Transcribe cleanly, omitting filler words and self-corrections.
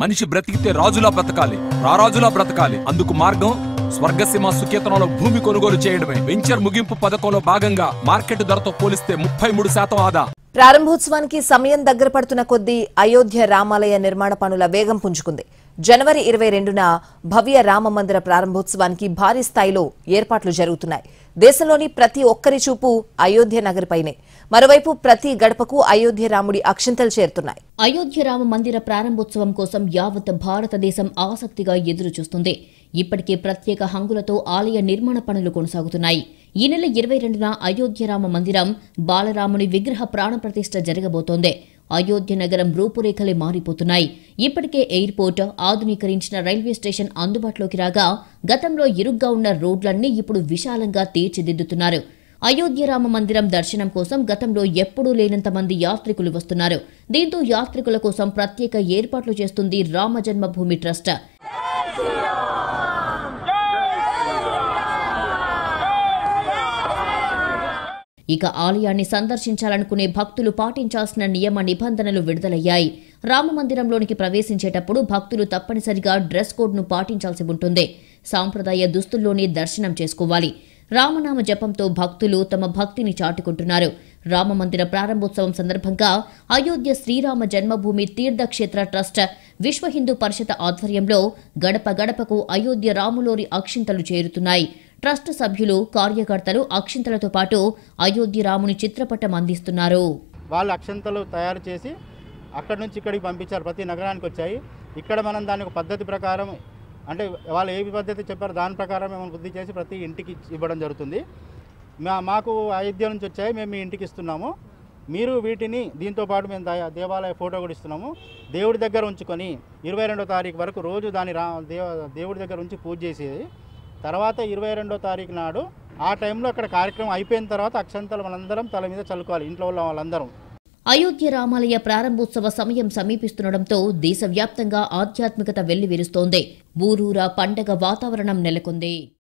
మనిషి బ్రతికితే రాజులా బ్రతకాలి, రారాజులా బ్రతకాలి. అందుకు మార్గం స్వర్గసీమ సుకేతనంలో భూమి కొనుగోలు చేయడమే. వెంచర్ ముగింపు పథకంలో భాగంగా మార్కెట్ ధరతో పోలిస్తే 33% ఆదా. ప్రారంభోత్సవానికి సమయం దగ్గర పడుతున్న కొద్దీ అయోధ్య రామాలయ నిర్మాణ పనుల వేగం పుంజుకుంది. జనవరి 22న భవ్య రామ మందిర ప్రారంభోత్సవానికి భారీ స్థాయిలో ఏర్పాట్లు జరుగుతున్నాయి. దేశంలోని ప్రతి ఒక్కరి చూపు అయోధ్య నగరిపైనే. మరోవైపు ప్రతి గడపకు అయోధ్య రాముడి అక్షింతలు చేరుతున్నాయి. అయోధ్య రామ మందిర ప్రారంభోత్సవం కోసం యావత్ భారతదేశం ఆసక్తిగా ఎదురుచూస్తుంది. ఇప్పటికే ప్రత్యేక హంగులతో ఆలయ నిర్మాణ పనులు కొనసాగుతున్నాయి. ఈ నెల 22న అయోధ్య రామ మందిరం బాలరాముని విగ్రహ ప్రాణప్రతిష్ఠ జరగబోతోంది. అయోధ్య నగరం రూపురేఖలే మారిపోతున్నాయి. ఇప్పటికే ఎయిర్పోర్ట్, ఆధునీకరించిన రైల్వే స్టేషన్ అందుబాటులోకి రాగా గతంలో ఇరుగ్గా ఉన్న రోడ్లన్నీ ఇప్పుడు విశాలంగా తీర్చిదిద్దుతున్నారు. అయోధ్య రామ మందిరం దర్శనం కోసం గతంలో ఎప్పుడూ లేనంత మంది యాత్రికులు వస్తున్నారు. దీంతో యాత్రికుల కోసం ప్రత్యేక ఏర్పాట్లు చేస్తుంది రామ జన్మభూమి ట్రస్ట్. ఇక ఆలయాన్ని సందర్శించాలనుకునే భక్తులు పాటించాల్సిన నియమ నిబంధనలు విడుదలయ్యాయి. రామమందిరంలోనికి ప్రవేశించేటప్పుడు భక్తులు తప్పనిసరిగా డ్రెస్ కోడ్ను పాటించాల్సి ఉంటుంది. సాంప్రదాయ దుస్తుల్లోనే దర్శనం చేసుకోవాలి. రామనామ జపంతో భక్తులు తమ భక్తిని చాటుకుంటున్నారు. రామమందిర ప్రారంభోత్సవం సందర్భంగా అయోధ్య శ్రీరామ జన్మభూమి తీర్థక్షేత్ర ట్రస్ట్, విశ్వ హిందూ పరిషత్ ఆధ్వర్యంలో గడప గడపకు అయోధ్య రాములోరి అక్షింతలు చేరుతున్నాయి. ట్రస్ట్ సభ్యులు, కార్యకర్తలు అక్షింతలతో పాటు అయోధ్య రాముని చిత్రపటం అందిస్తున్నారు. వాళ్ళు అక్షింతలు తయారు చేసి అక్కడి నుంచి ఇక్కడికి పంపించారు. ప్రతి నగరానికి వచ్చాయి. ఇక్కడ మనం దాని ఒక పద్ధతి ప్రకారం, అంటే వాళ్ళు ఏ పద్ధతి చెప్పారో దాని ప్రకారం మేము బుద్ధి చేసి ప్రతి ఇంటికి ఇవ్వడం జరుగుతుంది. మాకు అయోధ్య నుంచి వచ్చాయి, మేము మీ ఇంటికి ఇస్తున్నాము. మీరు వీటిని దీంతో పాటు మేము దేవాలయ ఫోటో కూడా ఇస్తున్నాము. దేవుడి దగ్గర ఉంచుకొని 22వ తారీఖు వరకు రోజు దాని దేవుడి దగ్గర ఉంచి పూజ చేసేది. తర్వాత 22వ తారీఖు నాడు ఆ టైంలో అక్కడ కార్యక్రమం అయిపోయిన తర్వాత అక్షంతలు మనందరం తల మీద చల్లుకోవాలి, ఇంట్లో ఉన్న వాళ్ళందరం. అయోధ్య రామాలయ ప్రారంభోత్సవ సమయం సమీపిస్తుండటంతో దేశవ్యాప్తంగా ఆధ్యాత్మికత వెల్లివిరుస్తోంది. ఊరూరా పండగ వాతావరణం నెలకొంది.